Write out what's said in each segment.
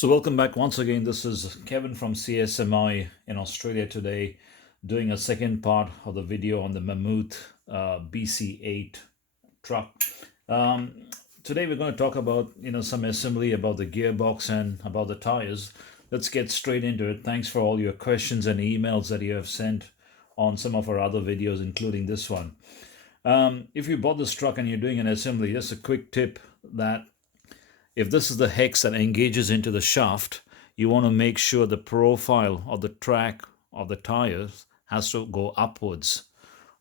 So welcome back once again. This is Kevin from CSMI in Australia today, doing a second part of the video on the Mammoth BC8 truck. Um, Today we're going to talk about some assembly about the gearbox and about the tires. Let's get straight into it. Thanks for all your questions and emails that you have sent on some of our other videos, including this one. If you bought this truck and you're doing an assembly, just a quick tip that if this is the hex that engages into the shaft, you want to make sure the profile of the track of the tires has to go upwards.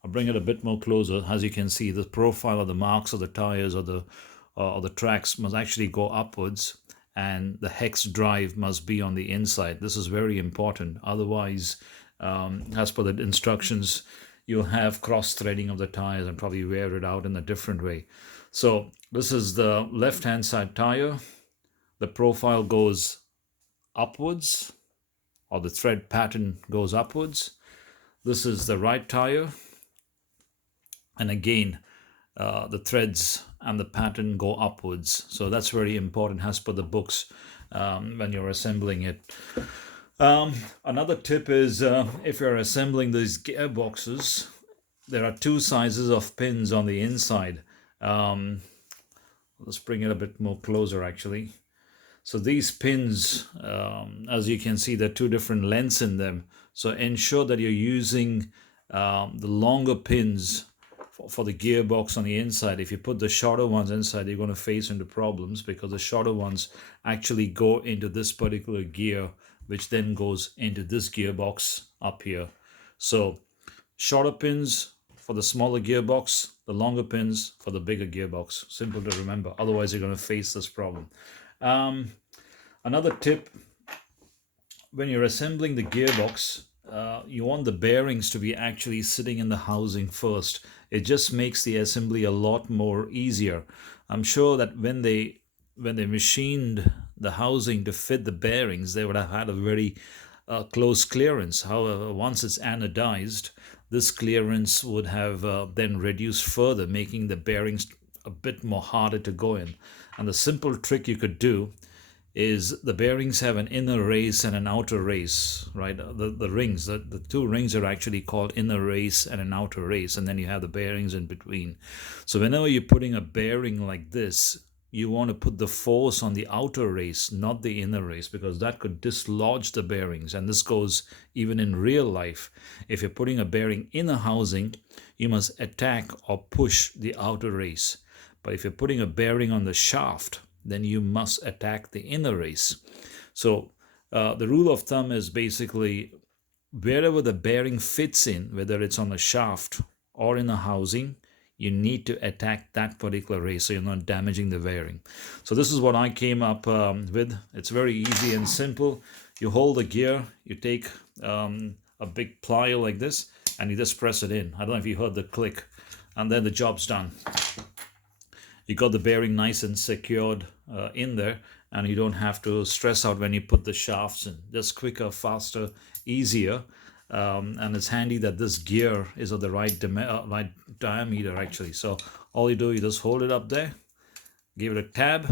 I'll bring it a bit more closer. As you can see, the profile of the marks of the tires or the tracks must actually go upwards, and the hex drive must be on the inside. This is very important. Otherwise, as per the instructions, you'll have cross-threading of the tires and probably wear it out in a different way. So this is the left-hand side tire. The profile goes upwards, or the thread pattern goes upwards. This is the right tire. And again, the threads and the pattern go upwards. So that's very important as per the books when you're assembling it. Another tip is if you're assembling these gearboxes, there are two sizes of pins on the inside. Let's bring it a bit more closer actually. So these pins, as you can see, there are two different lengths in them. So ensure that you're using the longer pins for the gearbox on the inside. If you put the shorter ones inside, you're going to face into problems because the shorter ones actually go into this particular gear, which then goes into this gearbox up here. So shorter pins for the smaller gearbox, the longer pins for the bigger gearbox. Simple to remember. Otherwise, you're going to face this problem. Another tip, when you're assembling the gearbox, you want the bearings to be actually sitting in the housing first. It just makes the assembly a lot more easier. I'm sure that when they machined the housing to fit the bearings, they would have had a very close clearance. However, once it's anodized, this clearance would have then reduced further, making the bearings a bit more harder to go in. And the simple trick you could do is the bearings have an inner race and an outer race, right? The rings, the two rings are actually called inner race and an outer race, and then you have the bearings in between. So whenever you're putting a bearing like this, you want to put the force on the outer race, not the inner race, because that could dislodge the bearings. And this goes even in real life. If you're putting a bearing in a housing, you must attack or push the outer race. But if you're putting a bearing on the shaft, then you must attack the inner race. So the rule of thumb is basically wherever the bearing fits in, whether it's on the shaft or in a housing, you need to attack that particular race so you're not damaging the bearing. So this is what I came up with. It's very easy and simple. You hold the gear, you take a big plier like this, and you just press it in. I don't know if you heard the click, and then the job's done. You got the bearing nice and secured in there, and you don't have to stress out when you put the shafts in. Just quicker, faster, easier. And it's handy that this gear is of the right diameter actually. So all you do, you just hold it up there, give it a tab,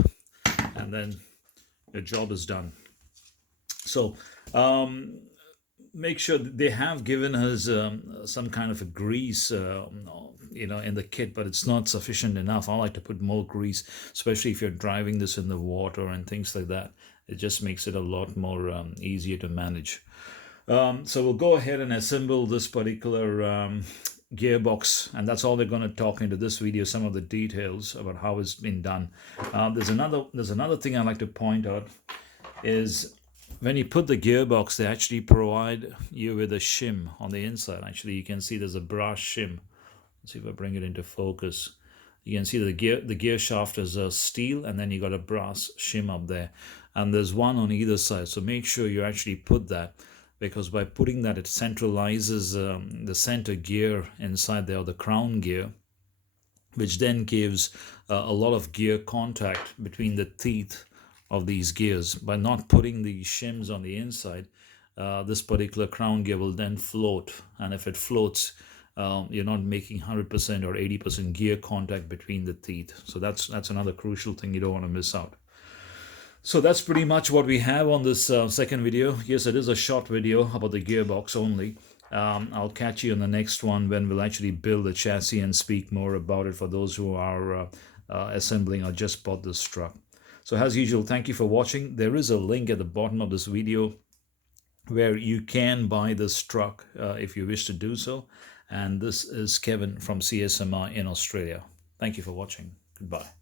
and then your job is done. So make sure they have given us some kind of a grease in the kit, but it's not sufficient enough. I like to put more grease, especially if you're driving this in the water and things like that. It just makes it a lot more easier to manage. So we'll go ahead and assemble this particular gearbox, and that's all we're going to talk into this video, some of the details about how it's been done. There's another thing I'd like to point out is when you put the gearbox, they actually provide you with a shim on the inside. Actually, you can see there's a brass shim. Let's see if I bring it into focus. You can see the gear shaft is a steel, and then you got a brass shim up there, and there's one on either side. So make sure you actually put that, because by putting that, it centralizes the center gear inside there, or the crown gear, which then gives a lot of gear contact between the teeth of these gears. By not putting the shims on the inside, this particular crown gear will then float, and if it floats, you're not making 100% or 80% gear contact between the teeth. So that's another crucial thing you don't want to miss out. So that's pretty much what we have on this second video. Yes, it is a short video about the gearbox only. I'll catch you in the next one when we'll actually build the chassis and speak more about it for those who are assembling or just bought this truck. So as usual, thank you for watching. There is a link at the bottom of this video where you can buy this truck if you wish to do so. And this is Kevin from CSMR in Australia. Thank you for watching. Goodbye.